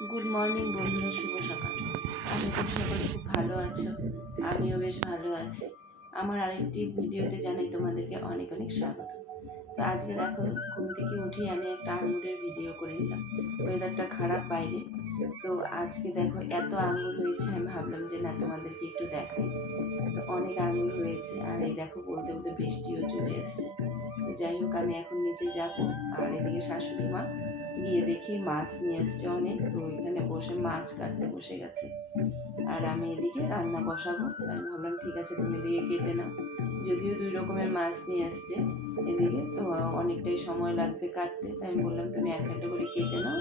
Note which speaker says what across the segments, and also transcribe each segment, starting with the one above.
Speaker 1: Good morning বন্ধুরা, শুভ সকাল। আশা করি সকলে খুব ভালো আছো। আমিও বেশ ভালো আছি। আমার আরেকটি ভিডিওতে জানাই তোমাদেরকে অনেক অনেক স্বাগত। তো আজকে দেখো, ঘুম থেকে উঠি আমি একটা আঙুরের ভিডিও করে নিলাম। ওয়েদারটা খারাপ বাইরে। তো আজকে দেখো, এত আঙুর হয়েছে, আমি ভাবলাম যে না, তোমাদেরকে একটু দেখাই। তো অনেক আঙুর হয়েছে, আর এই দেখো, বলতে বলতে বৃষ্টিও চলে এসছে। যাই হোক, আমি এখন নিচে যাব, আর এদিকে শাশুড়ি মা গিয়ে দেখি মাছ নিয়ে এসছে অনেক, তো এখানে বসে মাছ কাটতে বসে গেছে। আর আমি এদিকে রান্না বসাবো আমি ভাবলাম ঠিক আছে তুমি এদিকে কেটে নাও। যদিও দুই রকমের মাছ নিয়ে এসছে এদিকে, তো অনেকটাই সময় লাগবে কাটতে, তাই আমি বললাম তুমি একটা একটা করে কেটে নাও,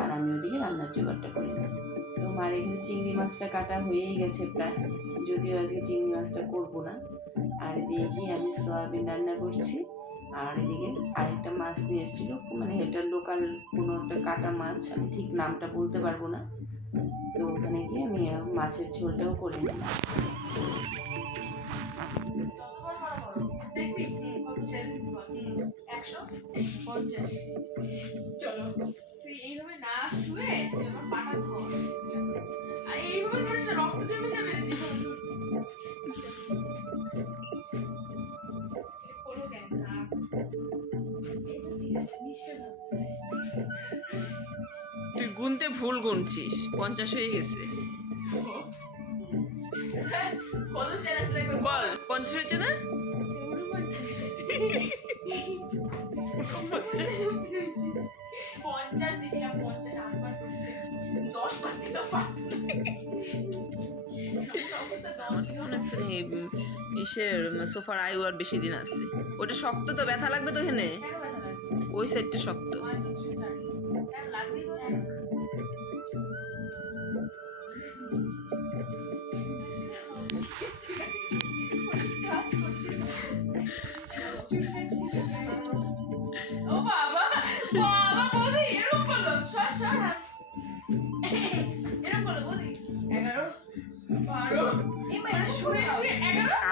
Speaker 1: আর আমি ওদিকে রান্নার জোগাড়টা করে নিই তো মার এখানে চিংড়ি মাছটা কাটা হয়েই গেছে প্রায়, যদিও আজকে চিংড়ি মাছটা করব না। আর এদিকে গিয়ে আমি সয়াবিন রান্না করছি। আর এদিকে আরেকটা মাছ নিয়ে এসেছিল। মানে এটা লোকাল কোনো একটা কাটা মাছ, আমি ঠিক নামটা বলতে পারব না। তো ওখানে গিয়ে আমি মাছের ঝোলটাও করে নিলাম।
Speaker 2: একশো? পঞ্চাশ। তুই
Speaker 3: গুনতে ভুল গুনছিস পঞ্চাশ হয়ে গেছে। বল পঞ্চাশ হয়েছে না?
Speaker 2: পঞ্চাশ দিছিলাম পঞ্চাশ আটবার করেছে। দশ বার দিলাম
Speaker 3: ইসের সোফার আয়ু আর বেশি দিন আছে। ওটা শক্ত তো ব্যথা লাগবে তো এখানে? ওই সাইডটা শক্ত।
Speaker 2: One, two, three, start. কেন লাগবেই বলে? কাজ করছে না। ও বাবা বাবা বৌদি এরকম করল। সর সর এরকম করল বৌদি। এগারো বারো মানে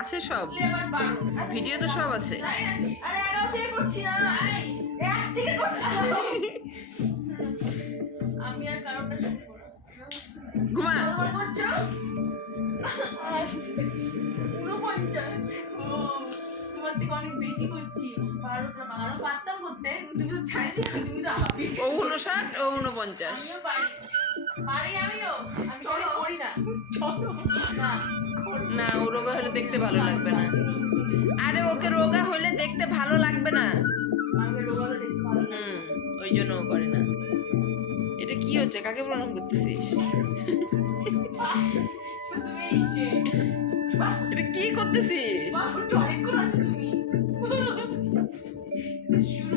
Speaker 3: আছে সব। ভিডিও তো সব আছে।
Speaker 4: আরে এগারো থেকে করছি না।
Speaker 2: তাই
Speaker 4: এক থেকে করছি? না
Speaker 2: আমি আর কারোটা
Speaker 3: ঘুমা।
Speaker 2: করছ? ঊনপঞ্চাশ তোমার থেকে অনেক বেশি করছি। বারোটা বারো। পারতাম করতে। তুমি তো ছাড়ি দিও তুমি তো হাবি।
Speaker 3: ও উনষাট ও উনপঞ্চাশ
Speaker 2: আমিও পারি। পারি আমিও। আমি চলো। করি না। চলো। না
Speaker 3: ও রোগা হলে দেখতে ভালো লাগবে না। আরে ওকে রোগা হলে দেখতে ভালো লাগবে না। ওই জন্য ও করে না। এটা কি হচ্ছে? কাকে প্রণাম করতেছিস? এটা কি করতেছিস?
Speaker 2: শুরু